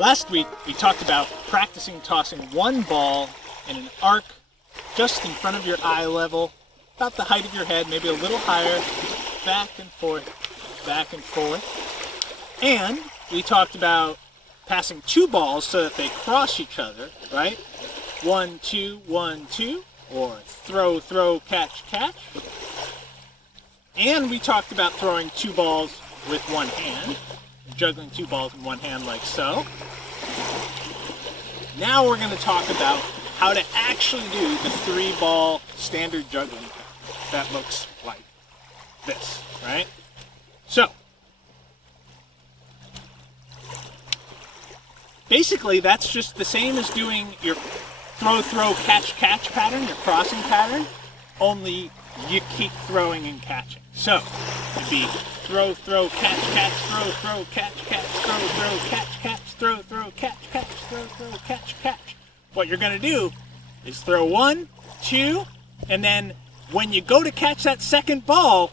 Last week, we talked about practicing tossing one ball in an arc just in front of your eye level, about the height of your head, maybe a little higher, back and forth, back and forth. And we talked about passing two balls so that they cross each other, right? 1, 2, 1, 2, or throw, throw, catch, catch. And we talked about throwing two balls with one hand, juggling two balls in one hand like so. Now we're going to talk about how to actually do the 3-ball standard juggling that looks like this, right? So, basically that's just the same as doing your throw, throw, catch, catch pattern, your crossing pattern, only you keep throwing and catching. So, it'd be throw, throw, catch, catch, throw, throw, catch, catch, throw, throw, catch, catch, throw, throw, catch, catch, throw, throw, catch, catch. What you're going to do is throw 1, 2, and then when you go to catch that second ball,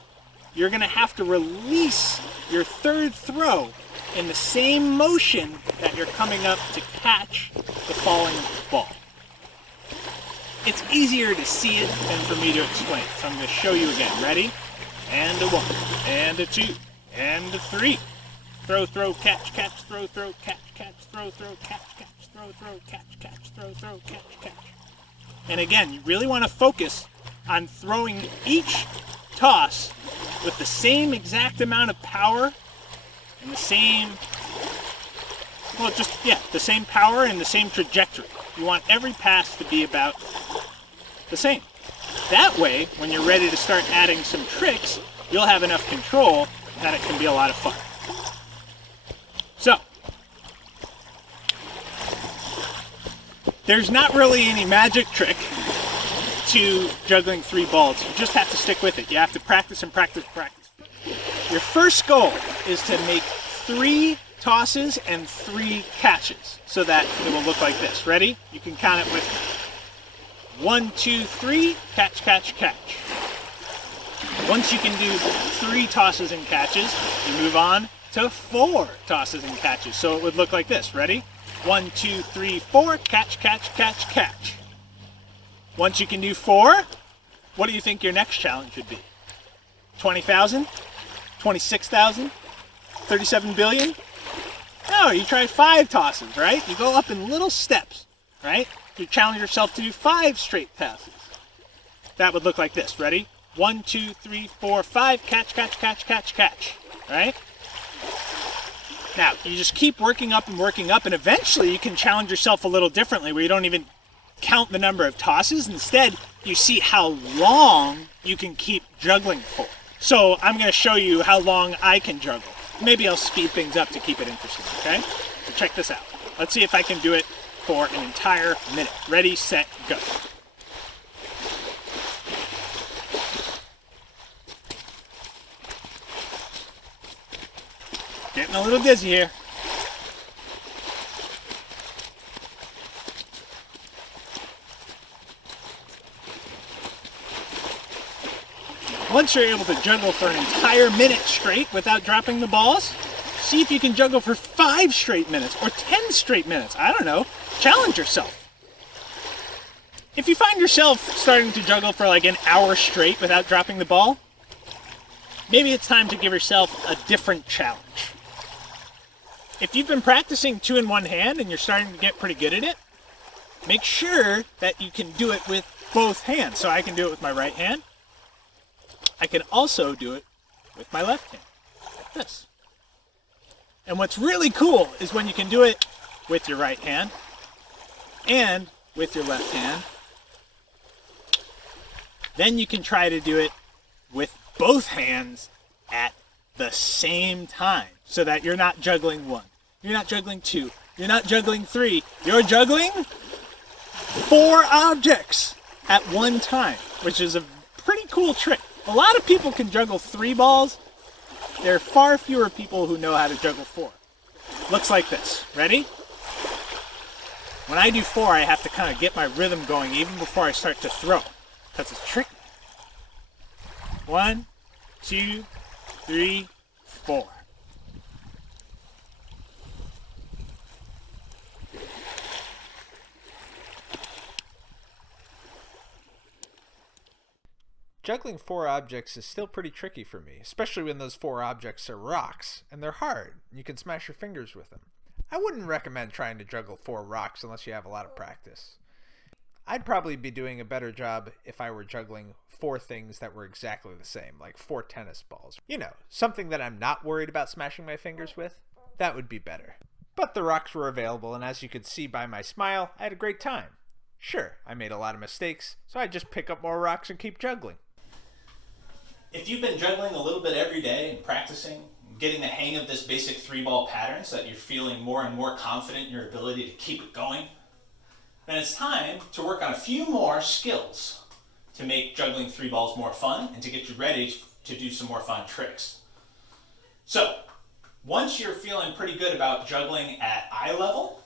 you're going to have to release your third throw in the same motion that you're coming up to catch the falling ball. It's easier to see it than for me to explain, so I'm going to show you again. Ready? And a 1, and a 2, and a 3. Throw, throw, catch, catch, throw, throw, catch, catch, throw, throw, catch, catch, throw, throw, catch, catch, throw, throw, catch, catch. And again, you really want to focus on throwing each toss with the same exact amount of power and the same, the same power and the same trajectory. You want every pass to be about the same. That way, when you're ready to start adding some tricks, you'll have enough control that it can be a lot of fun. So, there's not really any magic trick to juggling 3 balls. You just have to stick with it. You have to practice and practice, practice. Your first goal is to make 3 tosses and 3 catches so that it will look like this. Ready? You can count it with 1, 2, 3, catch, catch, catch. Once you can do 3 tosses and catches, you move on to 4 tosses and catches. So it would look like this. Ready? 1, 2, 3, 4, catch, catch, catch, catch. Once you can do 4, what do you think your next challenge would be? 20,000? 26,000? 37 billion? No, you try 5 tosses, right? You go up in little steps, right? You challenge yourself to do 5 straight passes. That would look like this. Ready? 1, 2, 3, 4, 5. Catch, catch, catch, catch, catch. Right? Now, you just keep working up, and eventually you can challenge yourself a little differently where you don't even count the number of tosses. Instead, you see how long you can keep juggling for. So I'm going to show you how long I can juggle. Maybe I'll speed things up to keep it interesting, okay? So check this out. Let's see if I can do it for an entire minute. Ready, set, go. Getting a little dizzy here. Once you're able to juggle for an entire minute straight without dropping the balls, see if you can juggle for 5 straight minutes or 10 straight minutes. I don't know. Challenge yourself. If you find yourself starting to juggle for like an hour straight without dropping the ball, maybe it's time to give yourself a different challenge. If you've been practicing 2 in one hand and you're starting to get pretty good at it, make sure that you can do it with both hands. So I can do it with my right hand. I can also do it with my left hand, like this. And what's really cool is when you can do it with your right hand and with your left hand, then you can try to do it with both hands at the same time so that you're not juggling 1, you're not juggling 2, you're not juggling 3, you're juggling 4 objects at one time, which is a pretty cool trick. A lot of people can juggle 3 balls. There are far fewer people who know how to juggle 4. Looks like this. Ready? When I do 4, I have to kind of get my rhythm going even before I start to throw, because it's tricky. 1, 2, 3, 4. Juggling 4 objects is still pretty tricky for me, especially when those 4 objects are rocks, and they're hard, and you can smash your fingers with them. I wouldn't recommend trying to juggle 4 rocks unless you have a lot of practice. I'd probably be doing a better job if I were juggling 4 things that were exactly the same, like 4 tennis balls. You know, something that I'm not worried about smashing my fingers with. That would be better. But the rocks were available, and as you could see by my smile, I had a great time. Sure, I made a lot of mistakes, so I'd just pick up more rocks and keep juggling. If you've been juggling a little bit every day and practicing, getting the hang of this basic 3-ball pattern so that you're feeling more and more confident in your ability to keep it going, then it's time to work on a few more skills to make juggling 3 balls more fun and to get you ready to do some more fun tricks. So, once you're feeling pretty good about juggling at eye level,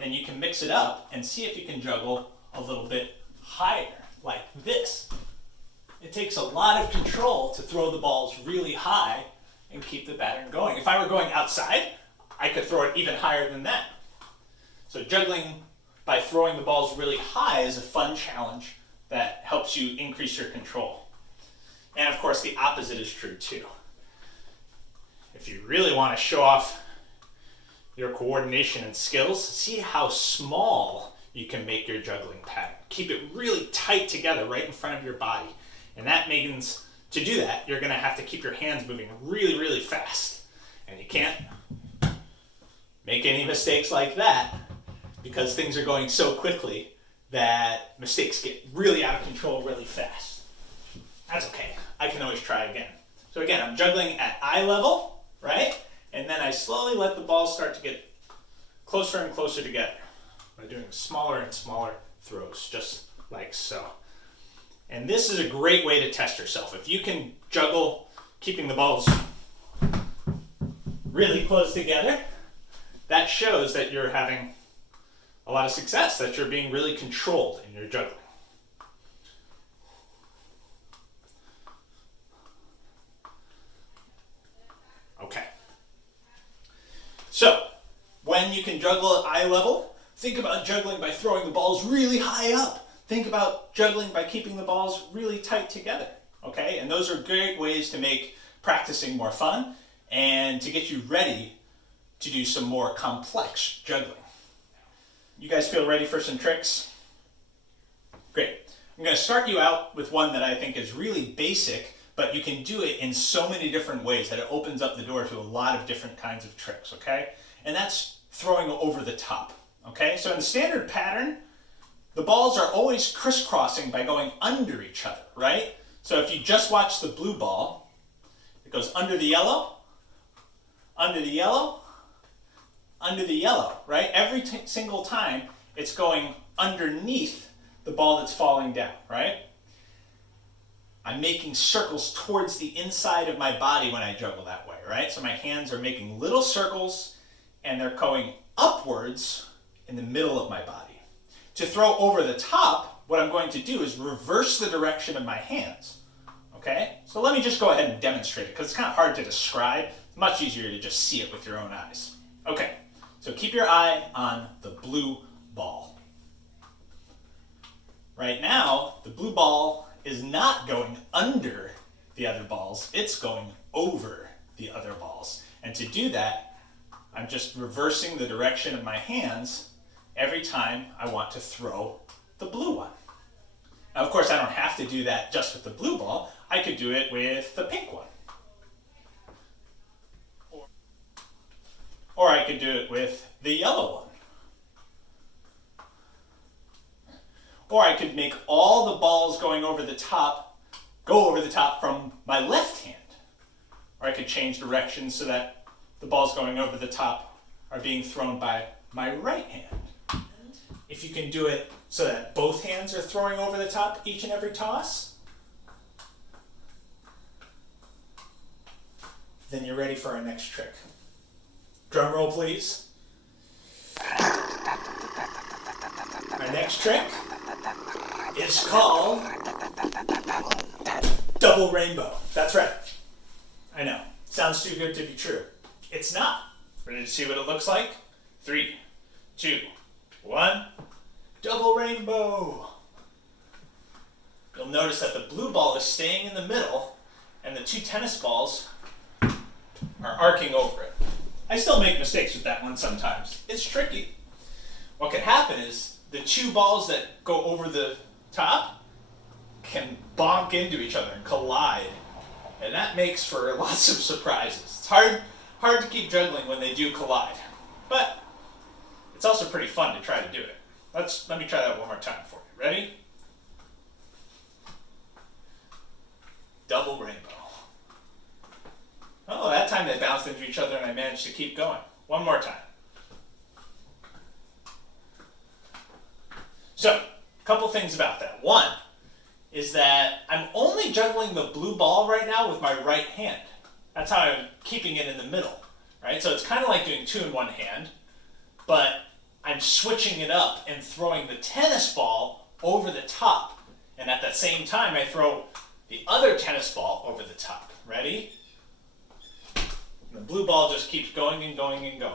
then you can mix it up and see if you can juggle a little bit higher, like this. It takes a lot of control to throw the balls really high and keep the pattern going. If I were going outside, I could throw it even higher than that. So juggling by throwing the balls really high is a fun challenge that helps you increase your control. And of course, the opposite is true too. If you really want to show off your coordination and skills, see how small you can make your juggling pattern. Keep it really tight together right in front of your body. And that means, to do that, you're going to have to keep your hands moving really, really fast. And you can't make any mistakes like that because things are going so quickly that mistakes get really out of control really fast. That's okay. I can always try again. So again, I'm juggling at eye level, right? And then I slowly let the balls start to get closer and closer together by doing smaller and smaller throws, just like so. And this is a great way to test yourself. If you can juggle keeping the balls really close together, that shows that you're having a lot of success, that you're being really controlled in your juggling. Okay. So, when you can juggle at eye level, think about juggling by throwing the balls really high up. Think about juggling by keeping the balls really tight together, okay? And those are great ways to make practicing more fun and to get you ready to do some more complex juggling. You guys feel ready for some tricks? Great. I'm going to start you out with one that I think is really basic, but you can do it in so many different ways that it opens up the door to a lot of different kinds of tricks, okay? And that's throwing over the top, okay? So in the standard pattern, the balls are always crisscrossing by going under each other, right? So if you just watch the blue ball, it goes under the yellow, under the yellow, under the yellow, right? Every single time it's going underneath the ball that's falling down, right? I'm making circles towards the inside of my body when I juggle that way, right? So my hands are making little circles and they're going upwards in the middle of my body. To throw over the top, what I'm going to do is reverse the direction of my hands, okay? So let me just go ahead and demonstrate it because it's kind of hard to describe. It's much easier to just see it with your own eyes. Okay, so keep your eye on the blue ball. Right now, the blue ball is not going under the other balls, it's going over the other balls. And to do that, I'm just reversing the direction of my hands every time I want to throw the blue one. Now, of course, I don't have to do that just with the blue ball. I could do it with the pink one. Or I could do it with the yellow one. Or I could make all the balls going over the top, go over the top from my left hand. Or I could change directions so that the balls going over the top are being thrown by my right hand. If you can do it so that both hands are throwing over the top each and every toss, then you're ready for our next trick. Drum roll, please. Our next trick is called double rainbow. That's right. I know. Sounds too good to be true. It's not. Ready to see what it looks like? 3, 2, 1. Double rainbow. you'll notice that the blue ball is staying in the middle and the 2 tennis balls are arcing over it. I still make mistakes with that one sometimes. It's tricky. What can happen is the 2 balls that go over the top can bonk into each other and collide. And that makes for lots of surprises. It's hard to keep juggling when they do collide. But it's also pretty fun to try to do it. Let me try that one more time for you. Ready? Double rainbow. Oh, that time they bounced into each other and I managed to keep going. One more time. So, a couple things about that. One is that I'm only juggling the blue ball right now with my right hand. That's how I'm keeping it in the middle, right? So it's kind of like doing 2 in one hand, but I'm switching it up and throwing the tennis ball over the top. And at the same time, I throw the other tennis ball over the top. Ready? And the blue ball just keeps going and going and going.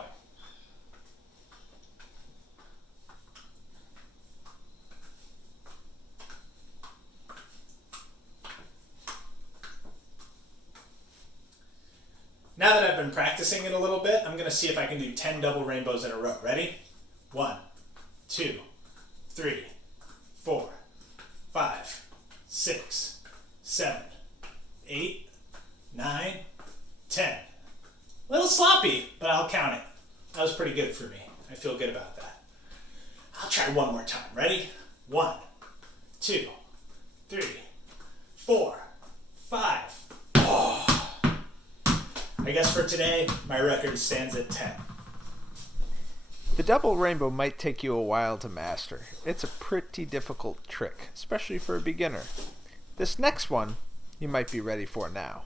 Now that I've been practicing it a little bit, I'm going to see if I can do 10 double rainbows in a row. Ready? 1, 2, 3, 4, 5, 6, 7, 8, 9, 10. A little sloppy, but I'll count it. That was pretty good for me. I feel good about that. I'll try one more time. Ready? 1, 2, 3, 4, 5. I guess for today, my record stands at 10. The double rainbow might take you a while to master. It's a pretty difficult trick, especially for a beginner. This next one, you might be ready for now.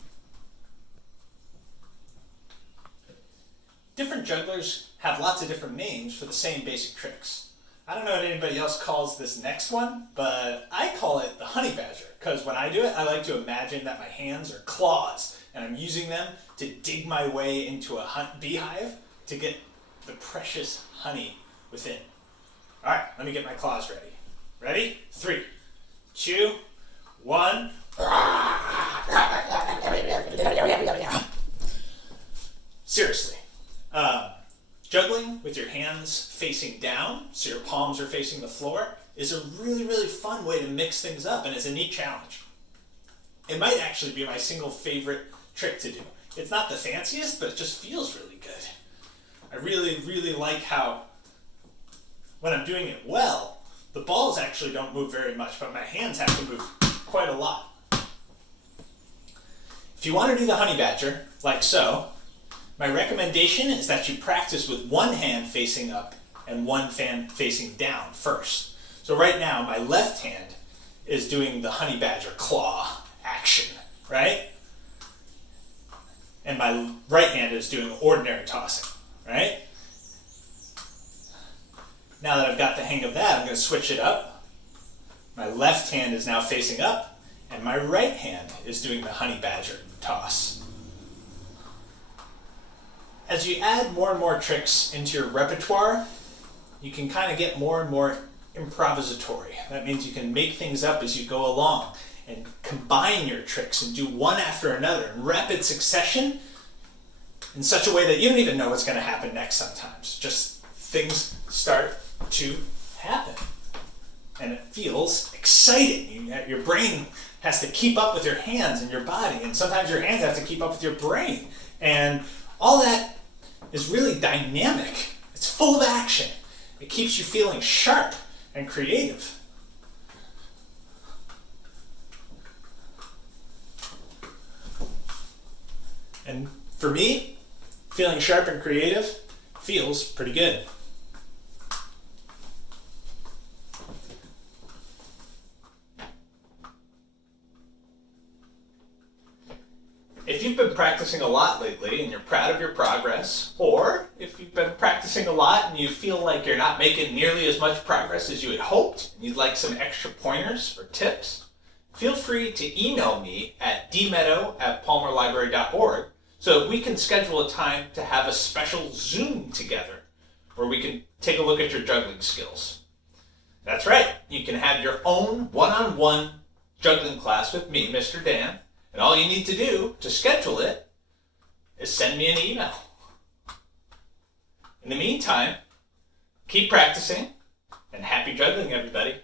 Different jugglers have lots of different names for the same basic tricks. I don't know what anybody else calls this next one, but I call it the honey badger, because when I do it, I like to imagine that my hands are claws, and I'm using them to dig my way into a beehive to get the precious honey within. All right, let me get my claws ready. Ready? 3, 2, 1. Seriously. Juggling with your hands facing down, so your palms are facing the floor, is a really, really fun way to mix things up, and it's a neat challenge. It might actually be my single favorite trick to do. It's not the fanciest, but it just feels really good. I really, really like how, when I'm doing it well, the balls actually don't move very much, but my hands have to move quite a lot. If you want to do the honey badger, like so, my recommendation is that you practice with one hand facing up and one hand facing down first. So right now, my left hand is doing the honey badger claw action, right? And my right hand is doing ordinary tossing, right? Now that I've got the hang of that, I'm going to switch it up. My left hand is now facing up, and my right hand is doing the honey badger toss. As you add more and more tricks into your repertoire, you can kind of get more and more improvisatory. That means you can make things up as you go along and combine your tricks and do one after another in rapid succession in such a way that you don't even know what's going to happen next sometimes. Just things start to happen. And it feels exciting. Your brain has to keep up with your hands and your body, and sometimes your hands have to keep up with your brain. And all that is really dynamic. It's full of action. It keeps you feeling sharp and creative. And for me, feeling sharp and creative feels pretty good. If you've been practicing a lot lately and you're proud of your progress, or if you've been practicing a lot and you feel like you're not making nearly as much progress as you had hoped, and you'd like some extra pointers or tips, feel free to email me at dmeadow@palmerlibrary.org so that we can schedule a time to have a special Zoom together where we can take a look at your juggling skills. That's right, you can have your own one-on-one juggling class with me, Mr. Dan, and all you need to do to schedule it is send me an email. In the meantime, keep practicing, and happy juggling, everybody.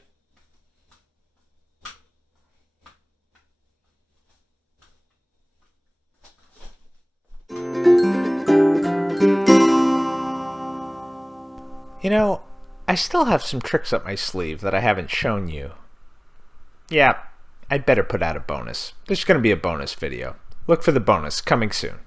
You know, I still have some tricks up my sleeve that I haven't shown you. Yeah, I'd better put out a bonus. There's going to be a bonus video. Look for the bonus coming soon.